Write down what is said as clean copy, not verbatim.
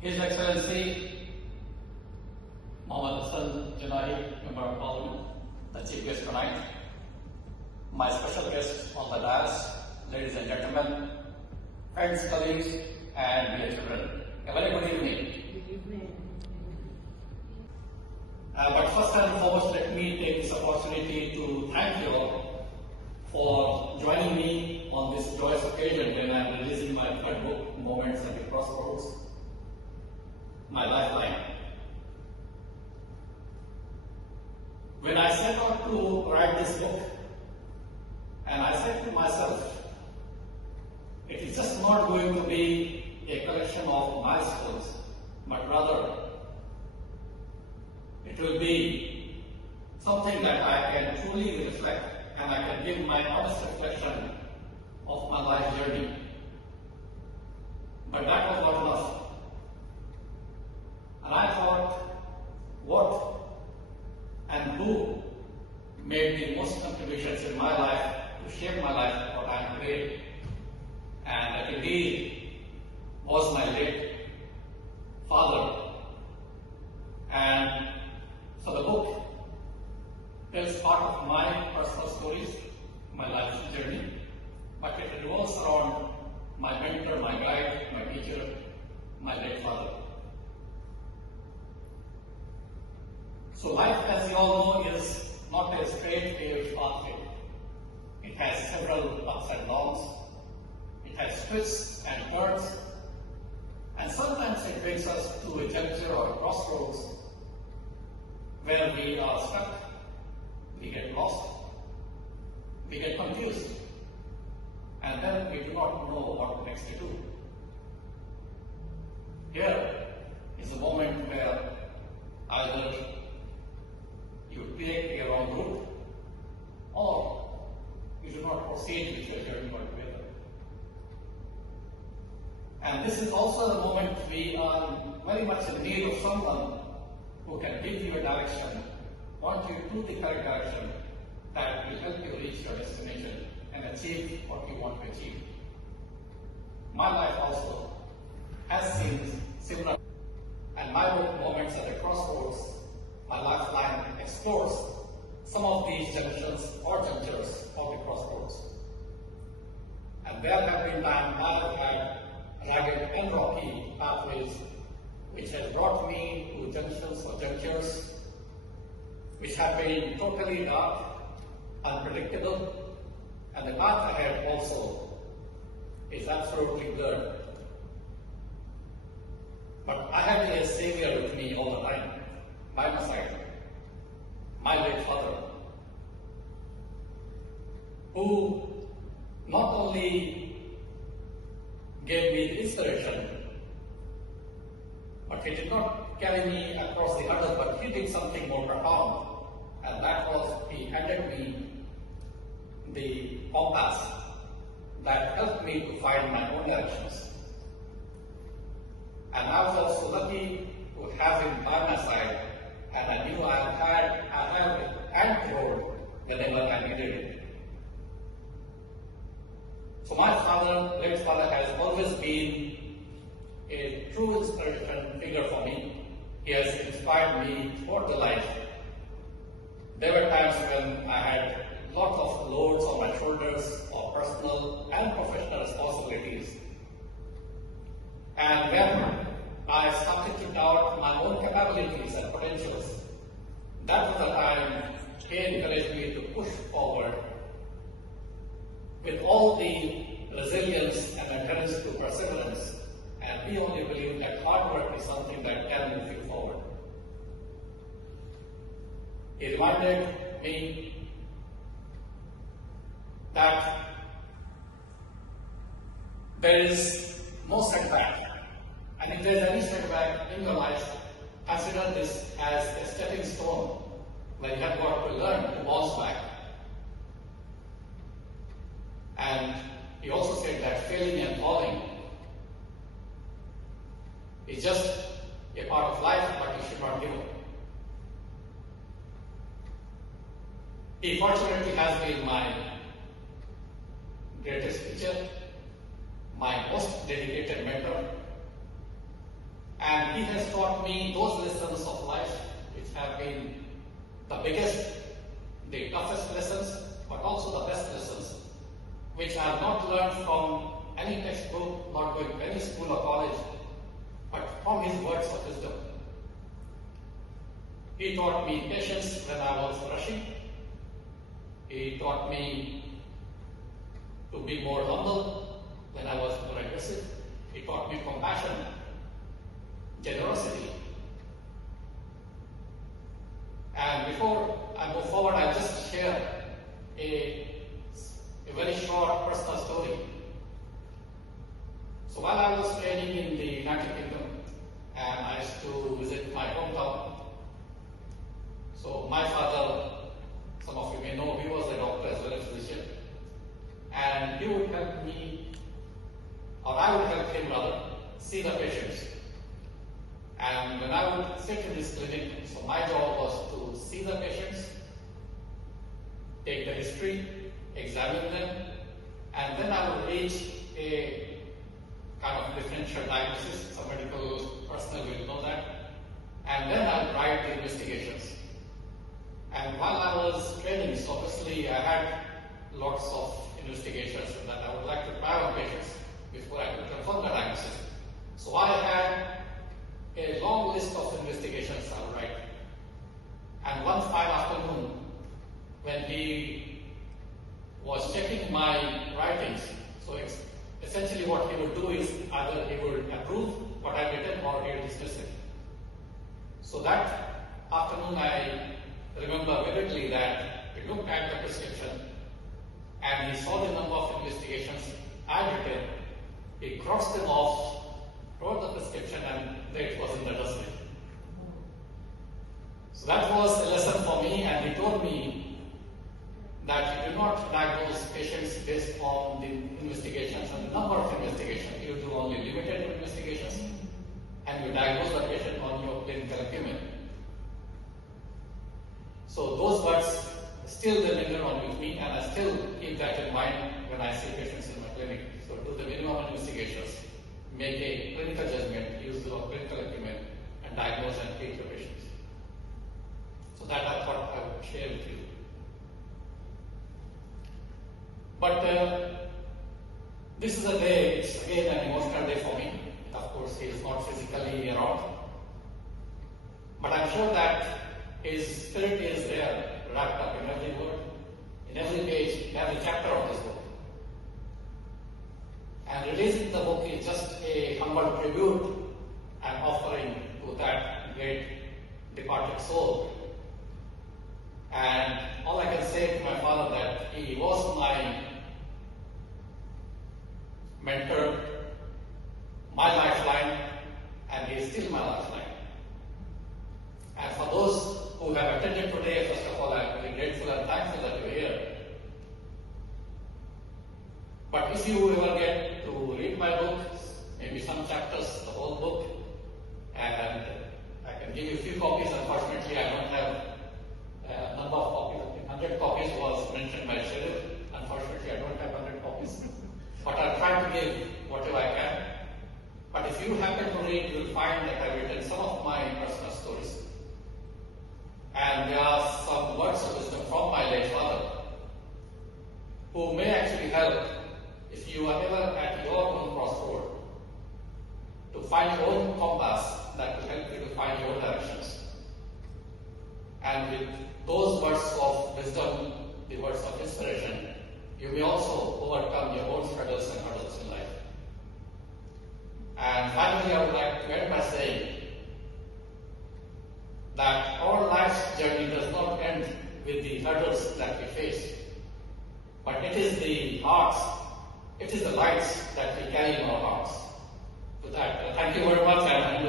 His Excellency Mohammad Hassan Junaid, Member of Parliament, the Chief Guest tonight, my special guests on the dais, ladies and gentlemen, friends, colleagues, and dear children. A very good evening. Good evening. But first and foremost, let me take this opportunity to thank you all for joining me on this joyous occasion when I am releasing my third book, Moments at the Crossroads, My Lifeline. When I set out to write this book, and I said to myself, it is just not going to be a collection of milestones, but rather it will be something that I can truly reflect and I can give my honest reflection of my life journey. But that was not enough. And I thought, what and who made the most contributions in my life to shape my life what I am today? And that indeed was my late father. And so the book tells part of my personal stories, my life journey, but it revolves around my mentor, my guide, my teacher, my late father. So life, as you all know, is not a straight paved pathway. It has several ups and downs. It has twists and turns. And sometimes it brings us to a juncture or a crossroads where we are stuck, we get lost, we get confused, and then we do not know what next to do. Here is a moment where either you take a wrong route or you do not proceed with your journey altogether. And this is also the moment we are very much in need of someone who can give you a direction, point you to the correct direction that will help you reach your destination and achieve what you want to achieve. My life also has seen similar, and my book, Moments at the Crossroads, My Lifeline, explores some of these junctions or junctures of the crossroads. And there have been times I have had rugged and rocky pathways which has brought me to junctions or junctures which have been totally dark, unpredictable, and the path ahead also is absolutely blurred. But I have a savior with me all the time, by my side, my late father, who not only gave me the inspiration, but he did not carry me across the hurdle, but he did something more profound, and that was he handed me the compass that helped me to find my own directions. And I was also lucky to have him by my side, and I knew I had a antidote whenever I needed it. So my father, late father, has always been a true inspiration figure for me. He has inspired me throughout the life. There were times when I had lots of loads on my shoulders of personal and professional responsibilities. And when I started to doubt my own capabilities and potentials, that was the time he encouraged me to push forward with all the resilience and adherence to perseverance. And we only believe that hard work is something that can move you forward. He reminded me that there is no setback. And if there is any setback in your life, consider this as a stepping stone where you have got to learn to bounce back. And he also said that failing and falling is just a part of life, but you should not give up. He fortunately has been my greatest teacher, my most dedicated mentor, And he has taught me those lessons of life which have been the biggest, the toughest lessons, but also the best lessons, which I have not learned from any textbook, not going to any school or college, but from his words of wisdom. He taught me patience when I was rushing. He taught me to be more humble when I was more aggressive. He taught me compassion, generosity. And before I move forward, I'll just share a very short personal story. So while I was training in the United Kingdom, and I used to visit my hometown, so my father, some of you may know, he was a doctor as well as a physician, and he would help me, or I would help him rather, see the patients. And when I would sit in this clinic, so my job was to see the patients, take the history, examine them, and then I would reach a kind of differential diagnosis. Some medical personnel will know that. And then I would write the investigations. And while I was training, so obviously I had lots of investigations that I would like to try on patients before I could confirm the diagnosis. So I had a long list of investigations I would write. And one fine afternoon, when he was checking my writings, so essentially what he would do is either he would approve what I've written or he would dismiss it. So that afternoon I remember vividly that he looked at the prescription and he saw the number of investigations I'd written. He crossed them off, wrote the prescription, and there it was in the dustbin. So that was a lesson for me, and he told me that you do not diagnose patients based on the investigations and the number of investigations. You do only limited investigations, and you diagnose the patient on your clinical acumen. So those words still they linger on with me, and I still keep that in mind when I see patients in my clinic. So do the minimum investigations, make a clinical judgment, use your clinical acumen, and diagnose and treat your patients. So that I thought I would share with you. But this is a day, it's again an emotional day for me. Of course, he is not physically around. But I'm sure that his spirit is there, wrapped up in every word, in every page, in every chapter of this book. And releasing the book is just a humble tribute and offering to that great departed soul. And all I can say to my father that he was my mentor, my lifeline, and he is still my lifeline. And for those who have attended today, first of all, I'm very grateful and thankful that you're here. But if you ever get to read my book, maybe some chapters, the whole book, and I can give you a few copies. Unfortunately, I don't have a number of copies. 100 copies was mentioned by Sheriff. Unfortunately, I don't have 100 copies. But I'll try to give whatever I can. But if you happen to read, you'll find that I've written some of my personal stories. And there are some words of wisdom from my late father who may actually help if you are ever at your own crossroad to find your own compass that will help you to find your directions. And with those words of wisdom, the words of inspiration, you may also overcome your own struggles and hurdles in life. And finally, I would like to end by saying that our life's journey does not end with the hurdles that we face, but it is the hearts, it is the lights that we carry in our hearts. With that, thank you very much, and